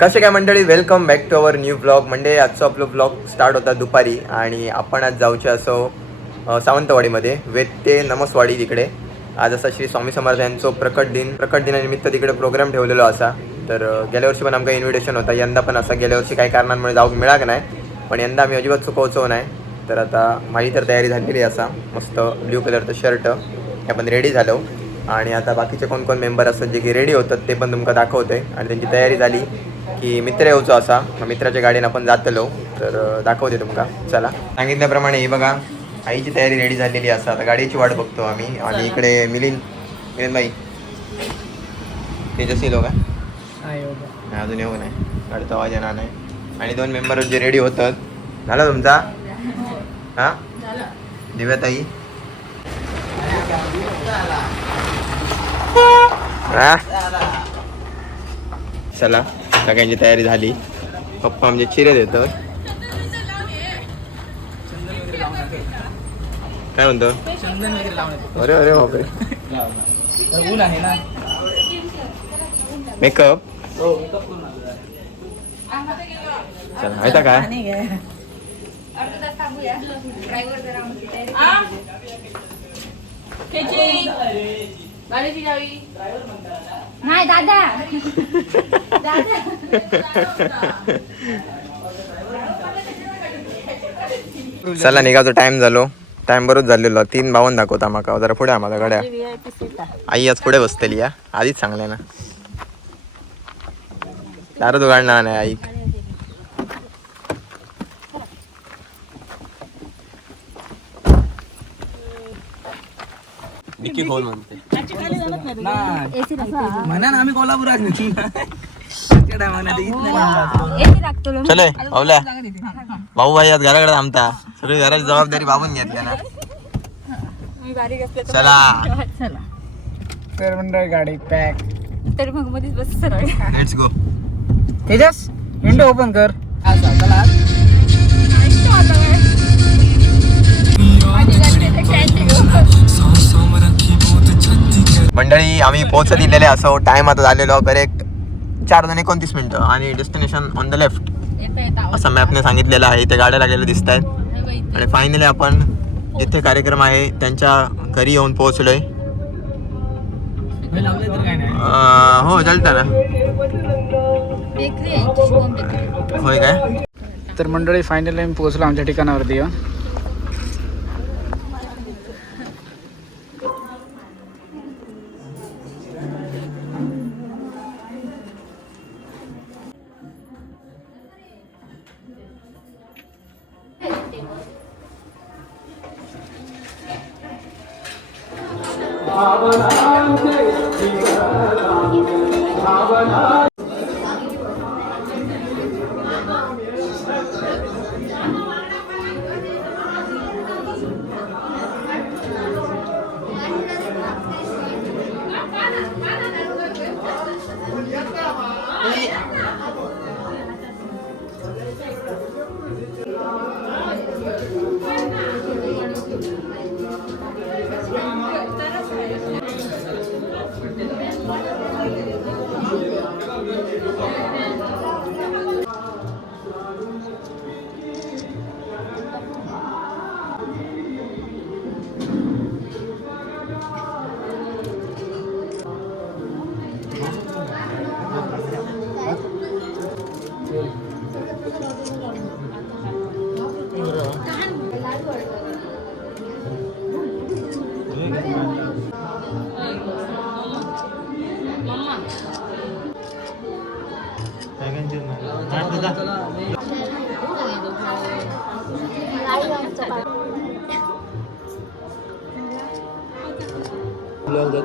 कसे काय मंडळी, welcome back to our new blog. म्हणजे आजचा आपला ब्लॉग स्टार्ट होता दुपारी आणि आपण आज जाऊचे असो सावंतवाडीमध्ये वेद ते नमसवाडी तिकडे. आज असा श्री स्वामी समर्थ यांचं प्रकट दिनानिमित्त तिकडे प्रोग्राम ठेवलेलो असा. तर गेल्या वर्षी पण आमका इन्व्हिटेशन होता, यंदा पण असा. गेल्या वर्षी काही कारणांमुळे जाऊक मिळाक नाही, पण यंदा आम्ही अजिबात चुकवचो नाही. तर आता माझी तर तयारी झालेली असा, मस्त ब्ल्यू कलरचं शर्ट आपण रेडी झालो. आणि आता बाकीचे कोण कोण मेंबर असतात जे की रेडी होतात ते पण तुमका दाखवते. आणि त्यांची तयारी झाली की मित्र येऊचो असा, मित्राच्या गाडीने आपण जातलो. तर दाखवते तुमका. चला, सांगितल्याप्रमाणे हे बघा, आईची तयारी रेडी झालेली असा. आता गाडीची वाट बघतो आम्ही. आणि इकडे मिलिंद बाई तेजस्वी लोक आहे अजून येऊ नाही, गाडीचा आवाज येणार नाही. आणि दोन मेंबर जे रेडी होतात. झाला तुमचा? हां, दिव्याताई चला, सगळ्यांची तयारी झाली. पप्पा आमचे चिरे देतात. काय म्हणतो? अरे अरे बापरे, मेकअप चला माहिती काय. नाही दादा. चला निघायचो, टाइम झालो. टाइम बरोच झालेलो. 3:52 दाखवता माका. जरा पुढे आम्हाला गाड्या. आई आज पुढे बसतेली या, आधीच सांगले ना. दारू तू गाडणार नाही आई. निकी खोल म्हणते म्हणा ना, आम्ही कोल्हापुरात चले भाऊल्या. भाऊ भाई आज घराकडे थांबता. सगळी घराची जबाबदारी बाबून घेतल्या ना. चला तर मंडळ गाडी पॅक. तरी मग मध्येच बस सरळ. Let's go. Tejas, window open कर. चला मंडळी, आम्ही पोहोचत दिलेले असो. टाइम आता झालेलो करेक्ट 4:29 मिनिटं. आणि डेस्टिनेशन ऑन द लेफ्ट असं मॅपने सांगितलेलं आहे. इथे गाड्या लागलेल्या दिसत आहेत. आणि फायनली आपण जिथे कार्यक्रम आहे त्यांच्या घरी येऊन पोहोचलोय. हो चालतं ना. होय काय. तर मंडळी, फायनली आम्ही पोहोचलो आमच्या ठिकाणावरती.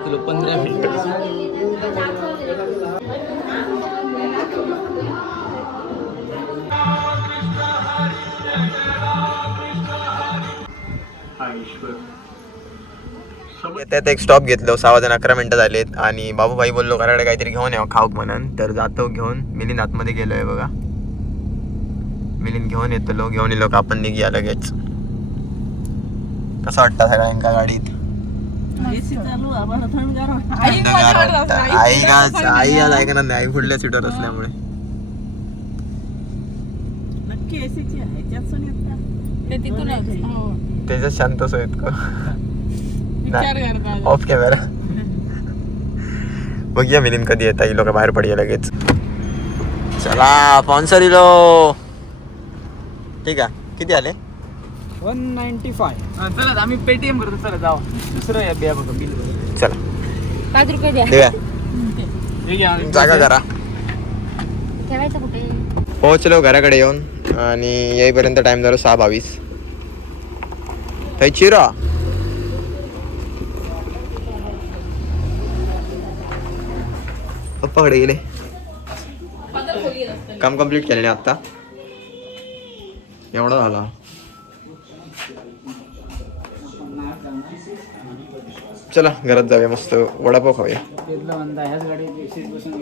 Kilo 15 minute. त्यात एक स्टॉप घेतलो. 11 मिनिटं झालेत. आणि बाबूभाई बोललो घराकडे काहीतरी घेऊन यावं खाऊक म्हणून. तर जातो घेऊन. मिलिंद आतमध्ये गेलोय बघा. मिलिंद घेऊन येतलो. घेऊन येलो का आपण निघूया लगेच. कसं वाटतं सगळ्यांका गाडीत? आई आज ऐकणार नाही. आई पुढल्या सीटवर असल्यामुळे ते तिथून हो. त्याच्यात शांत सोयत का विचार करतात ऑफ कॅमेरा बघूया मिलिंद कधी येता ही लोक बाहेर पडूया लगेच. चला स्पॉन्सर इलो ठीक आहे. किती आले 195. चला आम्ही पेटीएम भरतो. चला जाऊ दुसरं या बिया बघा बिल. चला 5 रुपये द्या देऊया जागा करा. ठेवायचं कुठे पोहोचलो घराकडे येऊन आणि येईपर्यंत टाइम झाला 6:22. चिरा पप्पाकडे गेले. काम कम्प्लीट केले नाही आता. एवढा झाला. चला घरात जाऊया मस्त वडापाव खाऊया. ह्याच गाडीत बसून